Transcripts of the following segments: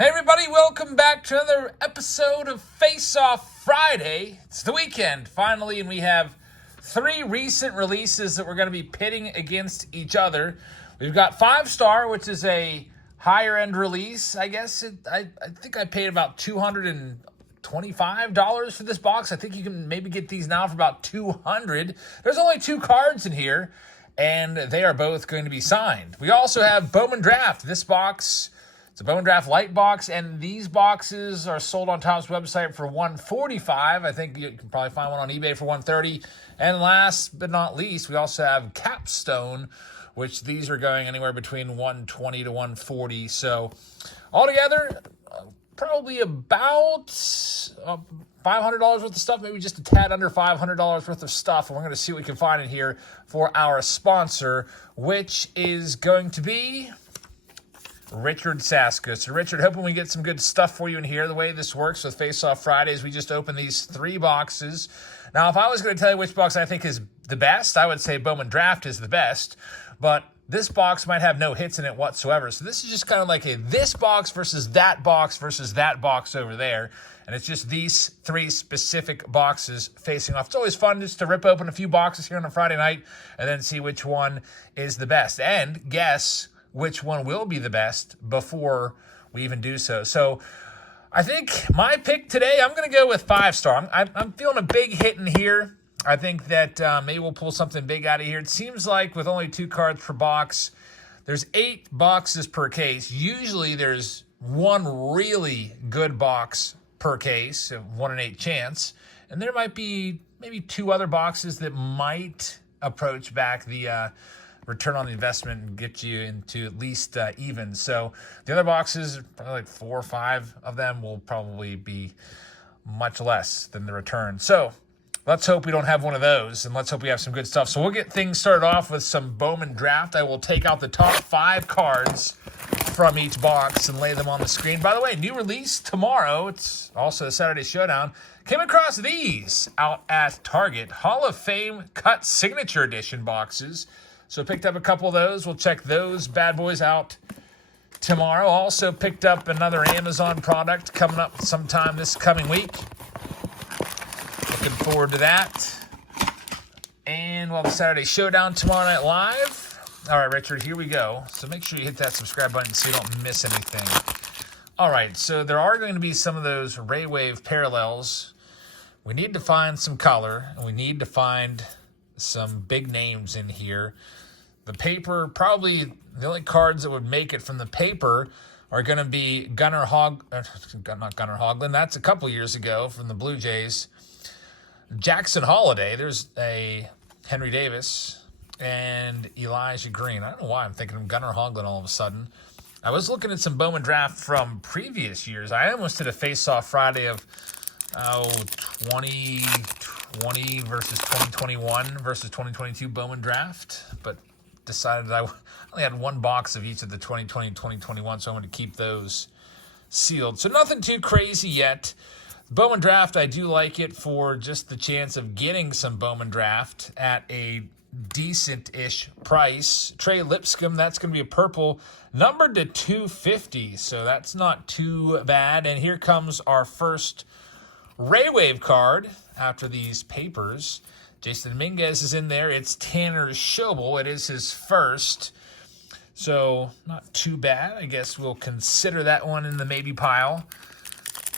Hey everybody, welcome back to another episode of Face Off Friday. It's the weekend, finally, and we have three recent releases that we're going to be pitting against each other. We've got 5-star, which is a higher-end release, I guess. I think I paid about $225 for this box. I think you can maybe get these now for about $200. There's only 2 cards in here, and they are both going to be signed. We also have Bowman Draft. This box... it's a Bowman Draft Light box, and these boxes are sold on Topps website for $145. I think you can probably find one on eBay for $130. And last but not least, we also have Capstone, which these are going anywhere between $120 to $140. So altogether, probably about $500 worth of stuff, maybe just a tad under $500 worth of stuff. And we're going to see what we can find in here for our sponsor, which is going to be Richard Saska. So Richard, hoping we get some good stuff for you in here. The way this works with Face Off Fridays, we just open these 3 boxes. Now, if I was going to tell you which box I think is the best, I would say Bowman Draft is the best, but this box might have no hits in it whatsoever. So this is just kind of like a this box versus that box over there. And it's just these 3 specific boxes facing off. It's always fun just to rip open a few boxes here on a Friday night and then see which one is the best. And guess which one will be the best before we even do so. So I think my pick today, I'm going to go with 5-star. I'm feeling a big hit in here. I think that maybe we'll pull something big out of here. It seems like with only 2 cards per box, there's 8 boxes per case. Usually there's 1 really good box per case, a 1 in 8 chance. And there might be maybe 2 other boxes that might approach back the return on the investment and get you into at least even. So the other boxes, probably like 4 or 5 of them, will probably be much less than the return. So let's hope we don't have one of those, and let's hope we have some good stuff. So we'll get things started off with some Bowman Draft. I will take out the top 5 cards from each box and lay them on the screen. By the way, new release tomorrow. It's also a Saturday Showdown. Came across these out at Target. Hall of Fame Cut Signature Edition boxes. So picked up a couple of those. We'll check those bad boys out tomorrow. Also picked up another Amazon product coming up sometime this coming week. Looking forward to that. And we'll have the Saturday Showdown tomorrow night live. All right, Richard, here we go. So make sure you hit that subscribe button so you don't miss anything. All right, so there are going to be some of those Ray Wave parallels. We need to find some color, and we need to find some big names in here. The paper, probably the only cards that would make it from the paper are going to be not Gunnar Hoglund. That's a couple years ago from the Blue Jays. Jackson Holiday. There's a Henry Davis and Elijah Green. I don't know why I'm thinking of Gunnar Hoglund all of a sudden. I was looking at some Bowman Draft from previous years. I almost did a face-off Friday of 2020 versus 2021 versus 2022 Bowman Draft, but decided that I only had 1 box of each of the 2020 and 2021, so I'm going to keep those sealed. So nothing too crazy yet. Bowman Draft, I do like it for just the chance of getting some Bowman Draft at a decent-ish price. Trey Lipscomb, that's going to be a purple, numbered to 250, so that's not too bad. And here comes our first Ray Wave card after these papers. Jason Dominguez is in there. It's Tanner Schobel. It is his first. So not too bad. I guess we'll consider that one in the maybe pile.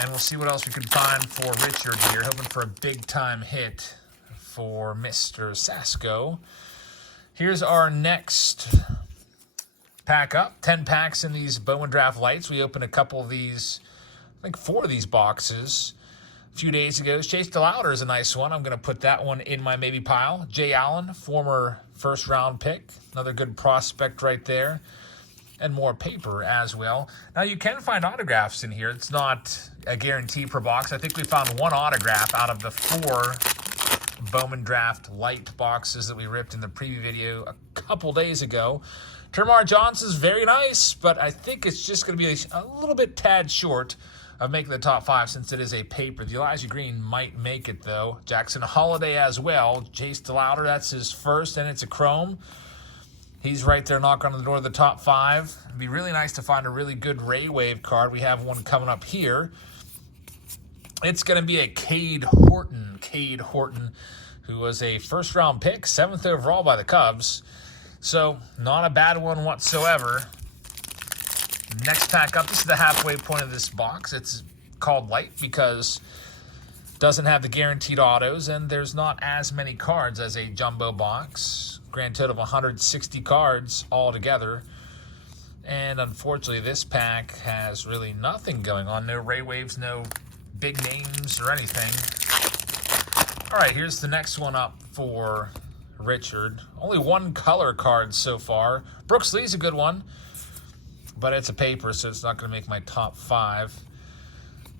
And we'll see what else we can find for Richard here. Hoping for a big-time hit for Mr. Sasko. Here's our next pack up. 10 packs in these Bowman Draft Lights. We opened a couple of these, I think 4 of these boxes a few days ago. Chase DeLauder is a nice one. I'm going to put that one in my maybe pile. Jay Allen, former first-round pick. Another good prospect right there. And more paper as well. Now, you can find autographs in here. It's not a guarantee per box. I think we found 1 autograph out of the 4 Bowman Draft Light boxes that we ripped in the preview video a couple days ago. Termarr Johnson's very nice, but I think it's just going to be a little bit tad short of making the top 5 since it is a paper. The Elijah Green might make it, though. Jackson Holiday as well. Chase DeLauder, that's his first, and it's a chrome. He's right there knocking on the door of the top 5. It'd be really nice to find a really good Ray Wave card. We have one coming up here. It's going to be a Cade Horton. Cade Horton, who was a first-round pick, 7th overall by the Cubs. So, not a bad one whatsoever. Next pack up, this is the halfway point of this box. It's called light because it doesn't have the guaranteed autos, and there's not as many cards as a jumbo box. Grand total of 160 cards altogether. And unfortunately, this pack has really nothing going on. No Ray Waves, no big names or anything. All right, here's the next one up for Richard. Only one color card so far. Brooks Lee's a good one, but it's a paper, so it's not going to make my top 5.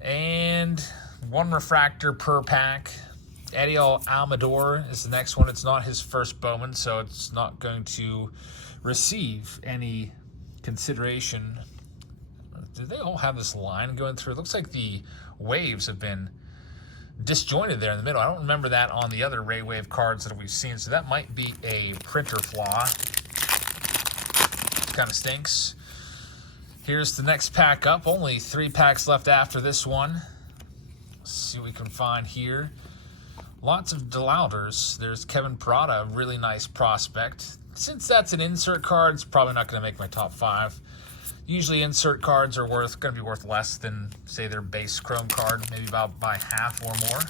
And one refractor per pack. Eddie Almador is the next one. It's not his first Bowman, so it's not going to receive any consideration. Do they all have this line going through? It looks like the waves have been disjointed there in the middle. I don't remember that on the other Ray Wave cards that we've seen, so that might be a printer flaw. Kind of stinks. Here's the next pack up. Only 3 packs left after this one. Let's see what we can find here. Lots of Delouters. There's Kevin Parada, a really nice prospect. Since that's an insert card, it's probably not going to make my top 5. Usually insert cards are going to be worth less than, say, their base chrome card, maybe about by half or more.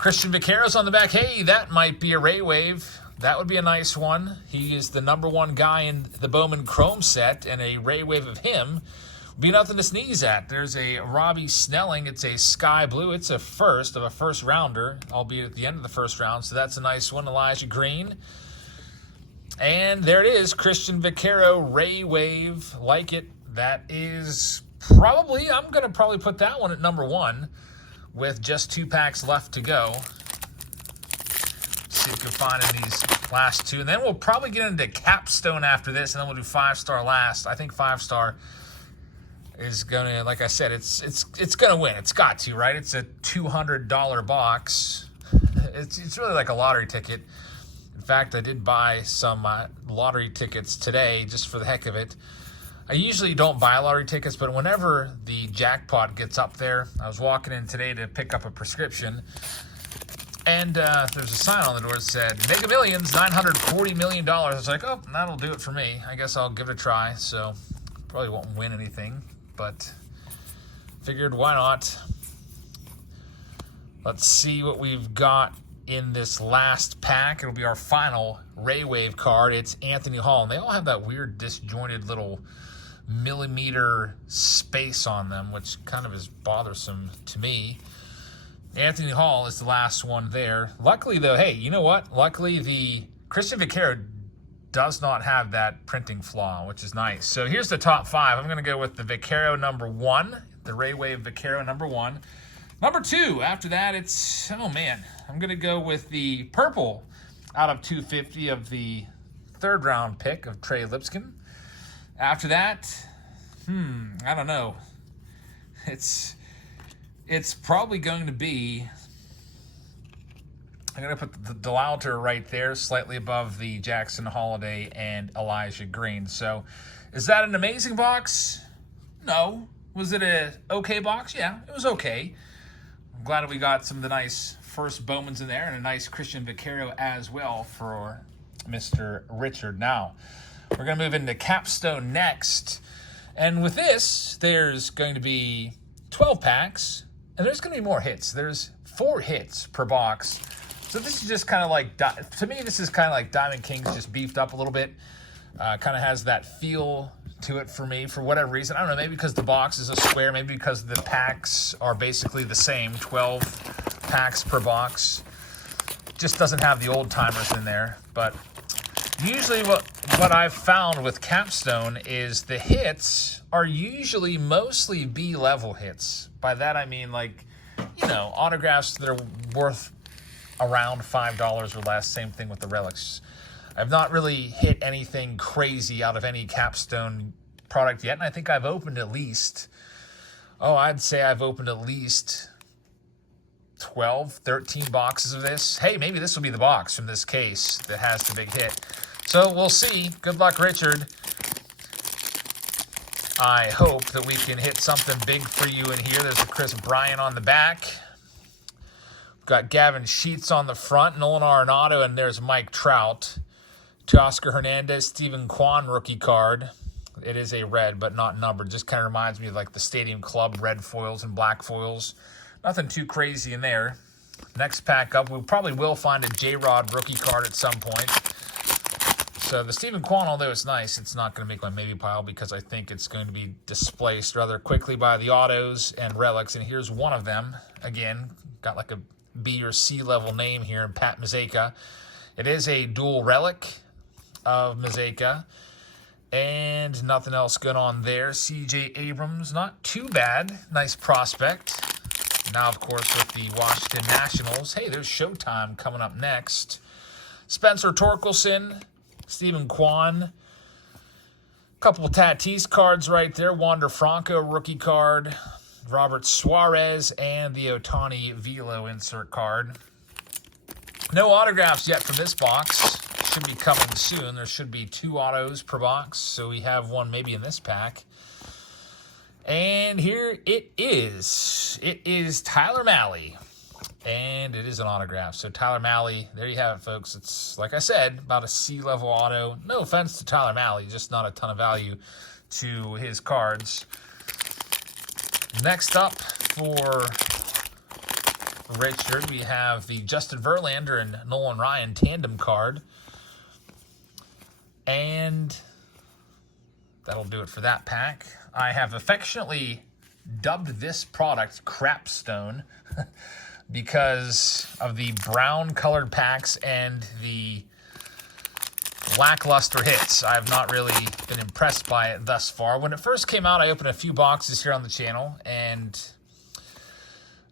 Christian Vaquero's on the back. Hey, that might be a Ray Wave. That would be a nice one. He is the #1 guy in the Bowman Chrome set, and a Ray Wave of him would be nothing to sneeze at. There's a Robbie Snelling. It's a sky blue. It's a first rounder, albeit at the end of the first round, so that's a nice one. Elijah Green. And there it is, Christian Vaquero Ray Wave. Like it. That is probably, I'm going to probably put that one at #1 with just 2 packs left to go. See if we can find in these last 2. And then we'll probably get into Capstone after this, and then we'll do 5-star last. I think 5-star is going to, like I said, it's going to win. It's got to, right? It's a $200 box. It's really like a lottery ticket. In fact, I did buy some lottery tickets today just for the heck of it. I usually don't buy lottery tickets, but whenever the jackpot gets up there, I was walking in today to pick up a prescription, and there's a sign on the door that said, Mega Millions, $940 million. I was like, oh, that'll do it for me. I guess I'll give it a try. So probably won't win anything, but figured why not. Let's see what we've got in this last pack. It'll be our final Ray Wave card. It's Anthony Hall, and they all have that weird disjointed little millimeter space on them, which kind of is bothersome to me. Anthony Hall is the last one there. Luckily, though, hey, you know what? Luckily, the Christian Vaquero does not have that printing flaw, which is nice. So here's the top 5. I'm going to go with the Vaquero #1, the Ray Wave Vaquero #1. #2, after that, it's, oh man, I'm going to go with the purple out of 250 of the 3rd round pick of Trey Lipscomb. After that, I don't know. It's probably going to be, I'm going to put the Delouter right there, slightly above the Jackson Holiday and Elijah Green. So is that an amazing box? No. Was it a okay box? Yeah, it was okay. I'm glad that we got some of the nice first Bowmans in there and a nice Christian Vaquero as well for Mr. Richard. Now, we're going to move into Capstone next. And with this, there's going to be 12 packs, and there's going to be more hits. There's 4 hits per box. So this is just kind of like, to me, this is kind of like Diamond Kings just beefed up a little bit. Kind of has that feel to it for me for whatever reason. I don't know, maybe because the box is a square, maybe because the packs are basically the same, 12 packs per box. Just doesn't have the old timers in there. But usually what I've found with Capstone is the hits are usually mostly B-level hits. By that I mean, like, you know, autographs that are worth around $5 or less. Same thing with the relics. I've not really hit anything crazy out of any Capstone product yet, and I think I've opened at least, I'd say I've opened at least 12, 13 boxes of this. Hey, maybe this will be the box from this case that has the big hit. So we'll see. Good luck, Richard. I hope that we can hit something big for you in here. There's a Chris Bryant on the back. We've got Gavin Sheets on the front, Nolan Arenado, and there's Mike Trout. Teoscar Hernandez, Stephen Kwan rookie card. It is a red, but not numbered. Just kind of reminds me of like the Stadium Club red foils and black foils. Nothing too crazy in there. Next pack up, we probably will find a J-Rod rookie card at some point. So the Stephen Kwan, although it's nice, it's not going to make my maybe pile because I think it's going to be displaced rather quickly by the autos and relics. And here's one of them. Again, got like a B or C level name here in Pat Mazeka. It is a dual relic of Mazeka. And nothing else going on there. CJ Abrams, not too bad. Nice prospect. Now, of course, with the Washington Nationals. Hey, there's Showtime coming up next. Spencer Torkelson, Stephen Kwan. Couple of Tatis cards right there. Wander Franco, rookie card. Robert Suarez, and the Ohtani Velo insert card. No autographs yet from this box. Should be coming soon. There should be 2 autos per box, so we have one maybe in this pack. And here it is. It is Tyler Mahle, and it is an autograph. So Tyler Mahle, there you have it, folks. It's, like I said, about a C-level auto. No offense to Tyler Mahle, just not a ton of value to his cards. Next up for Richard, we have the Justin Verlander and Nolan Ryan tandem card. And that'll do it for that pack. I have affectionately dubbed this product Capstone because of the brown colored packs and the lackluster hits. I have not really been impressed by it thus far. When it first came out, I opened a few boxes here on the channel, and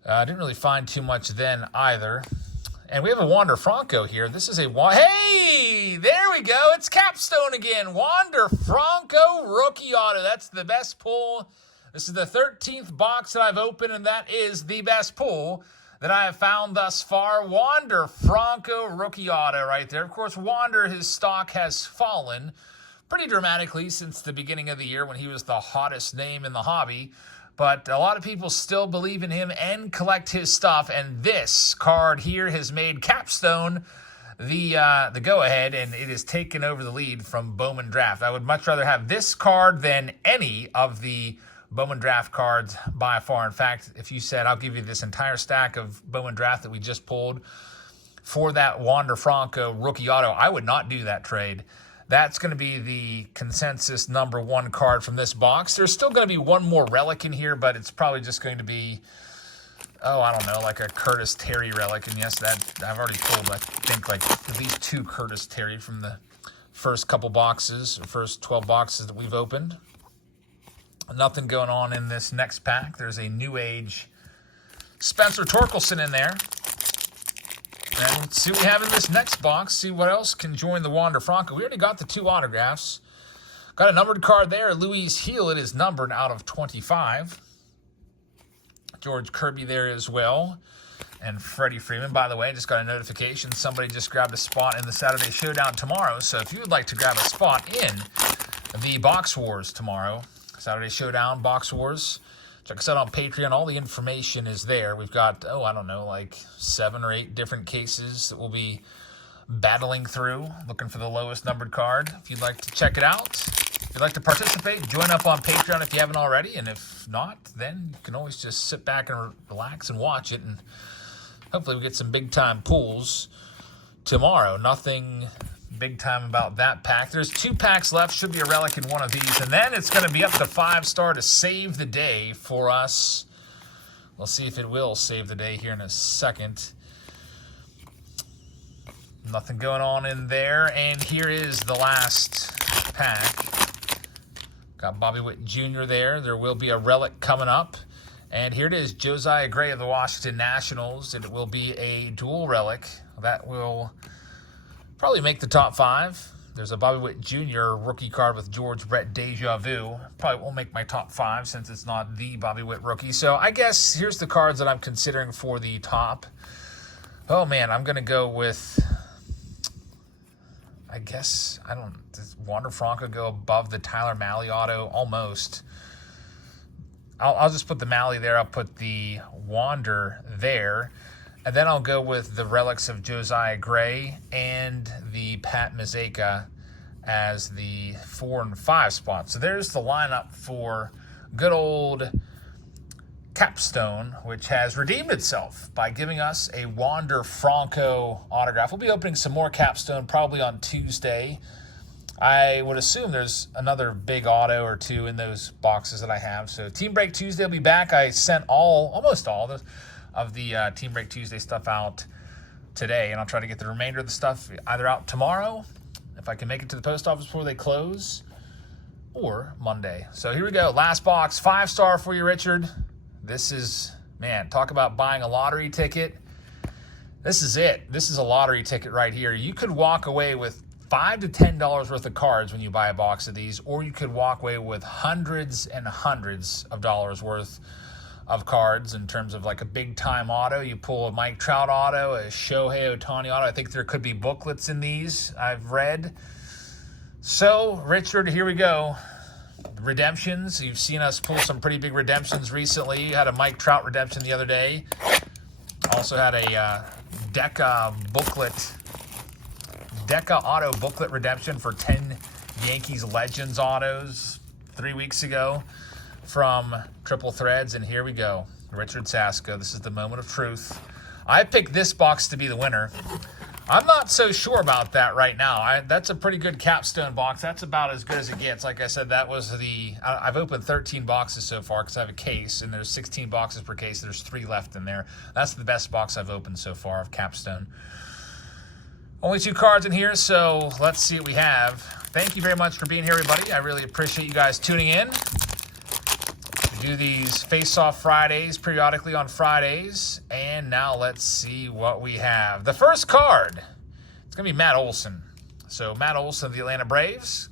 I didn't really find too much then either. And we have a Wander Franco here. This is a... Hey! There we go. It's Capstone again. Wander Franco rookie auto. That's the best pull. This is the 13th box that I've opened, and that is the best pull that I have found thus far. Wander Franco rookie auto right there. Of course, Wander, his stock has fallen pretty dramatically since the beginning of the year when he was the hottest name in the hobby. But a lot of people still believe in him and collect his stuff. And this card here has made Capstone the go-ahead, and it has taken over the lead from Bowman Draft. I would much rather have this card than any of the Bowman Draft cards by far. In fact, if you said, I'll give you this entire stack of Bowman Draft that we just pulled for that Wander Franco rookie auto, I would not do that trade. That's going to be the consensus #1 card from this box. There's still going to be one more relic in here, but it's probably just going to be, I don't know, like a Curtis Terry relic. And yes, that I've already pulled, I think, like at least 2 Curtis Terry from the first couple boxes, or first 12 boxes that we've opened. Nothing going on in this next pack. There's a New Age Spencer Torkelson in there. And let's see what we have in this next box. See what else can join the Wander Franco. We already got the 2 autographs. Got a numbered card there. Luis Heel, it is numbered out of 25. George Kirby there as well. And Freddie Freeman. By the way, just got a notification. Somebody just grabbed a spot in the Saturday Showdown tomorrow. So if you would like to grab a spot in the Box Wars tomorrow, Saturday Showdown, Box Wars, check us out on Patreon. All the information is there. We've got, I don't know, like 7 or 8 different cases that we'll be battling through, looking for the lowest numbered card. If you'd like to check it out, if you'd like to participate, join up on Patreon if you haven't already. And if not, then you can always just sit back and relax and watch it. And hopefully we get some big-time pulls tomorrow. Nothing big time about that pack. There's 2 packs left. Should be a relic in one of these. And then it's going to be up to 5-star to save the day for us. We'll see if it will save the day here in a second. Nothing going on in there. And here is the last pack. Got Bobby Witt Jr. there. There will be a relic coming up. And here it is, Josiah Gray of the Washington Nationals. And it will be a dual relic. That will probably make the top 5. There's a Bobby Witt Jr. rookie card with George Brett Deja Vu. Probably won't make my top 5 since it's not the Bobby Witt rookie. So I guess here's the cards that I'm considering for the top. Oh man, I'm going to go with, I guess, does Wander Franco go above the Tyler Mahle auto? Almost. I'll just put the Mahle there. I'll put the Wander there. And then I'll go with the relics of Josiah Gray and the Pat Mazeka as the 4 and 5 spots. So there's the lineup for good old Capstone, which has redeemed itself by giving us a Wander Franco autograph. We'll be opening some more Capstone probably on Tuesday. I would assume there's another big auto or two in those boxes that I have. So Team Break Tuesday will be back. I sent almost all of the Team Break Tuesday stuff out today, and I'll try to get the remainder of the stuff either out tomorrow, if I can make it to the post office before they close, or Monday. So here we go. Last box, 5-star for you, Richard. This is, man, talk about buying a lottery ticket. This is it. This is a lottery ticket right here. You could walk away with $5 to $10 worth of cards when you buy a box of these, or you could walk away with hundreds and hundreds of dollars worth of cards in terms of like a big-time auto. You pull a Mike Trout auto, a Shohei Ohtani auto. I think there could be booklets in these, I've read. So, Richard, here we go. Redemptions. You've seen us pull some pretty big redemptions recently. You had a Mike Trout redemption the other day. Also had a Deca auto booklet redemption for 10 Yankees Legends autos 3 weeks ago from Triple Threads. And here we go. Richard Sasko. This is the moment of truth. I picked this box to be the winner. I'm not so sure about that right now. That's a pretty good Capstone box. That's about as good as it gets. Like I said, that was I've opened 13 boxes so far because I have a case, and there's 16 boxes per case. There's 3 left in there. That's the best box I've opened so far of Capstone. Only 2 cards in here, so let's see what we have. Thank you very much for being here, everybody. I really appreciate you guys tuning in. We do these Face-Off Fridays periodically on Fridays, and now let's see what we have. The first card, it's going to be Matt Olson. So Matt Olson of the Atlanta Braves,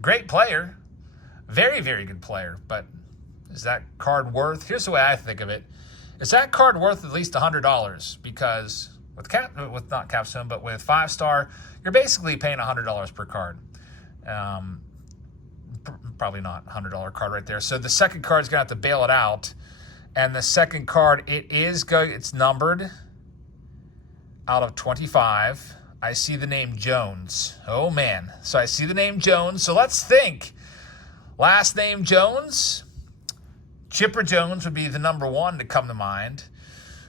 great player, very, very good player, but is that card worth, here's the way I think of it, is that card worth at least $100? Because with not Capstone, but with 5-star, you're basically paying $100 per card. Probably not $100 card right there. So the second card's gonna have to bail it out, and the second card it's numbered out of 25. I see the name Jones. Oh man! So I see the name Jones. So let's think. Last name Jones. Chipper Jones would be the number 1 to come to mind.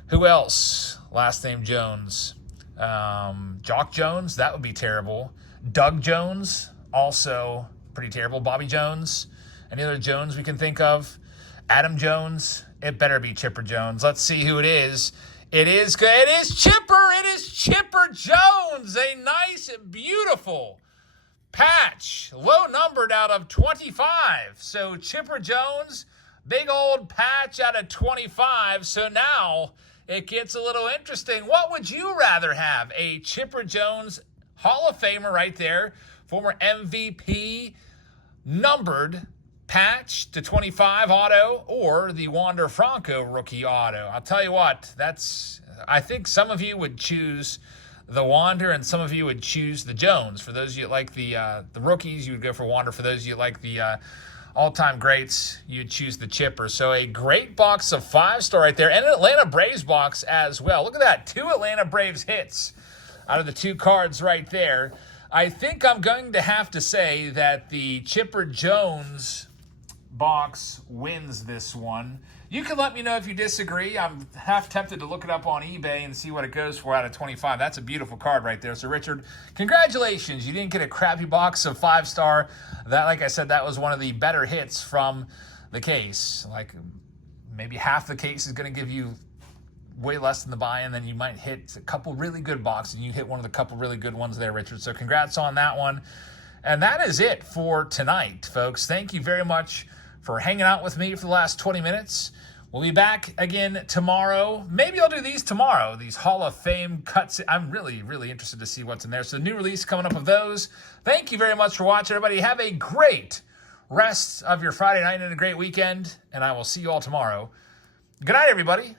Who else? Last name Jones. Jock Jones, that would be terrible. Doug Jones, also pretty terrible. Bobby Jones, any other Jones we can think of? Adam Jones, it better be Chipper Jones. Let's see who it is. It is Chipper. It is Chipper Jones. A nice, beautiful patch. Low numbered out of 25. So Chipper Jones, big old patch out of 25. So now it gets a little interesting. What would you rather have? A Chipper Jones Hall of Famer right there, former MVP, numbered patch to 25 auto, or the Wander Franco rookie auto? I'll tell you what, I think some of you would choose the Wander and some of you would choose the Jones. For those of you that like the rookies, you would go for Wander. For those of you that like the all-time greats, you'd choose the Chipper. So a great box of 5-star right there, and an Atlanta Braves box as well. Look at that, 2 Atlanta Braves hits out of the 2 cards right there. I think I'm going to have to say that the Chipper Jones box wins this one. You can let me know if you disagree. I'm half tempted to look it up on eBay and see what it goes for out of 25. That's a beautiful card right there. So, Richard, congratulations. You didn't get a crappy box of 5-star. That, like I said, that was one of the better hits from the case. Like, maybe half the case is going to give you way less than the buy-in, then you might hit a couple really good boxes, and you hit one of the couple really good ones there, Richard. So congrats on that one. And that is it for tonight, folks. Thank you very much for hanging out with me for the last 20 minutes. We'll be back again tomorrow. Maybe I'll do these tomorrow, these Hall of Fame cuts. I'm really, really interested to see what's in there. So new release coming up of those. Thank you very much for watching, everybody. Have a great rest of your Friday night and a great weekend, and I will see you all tomorrow. Good night, everybody.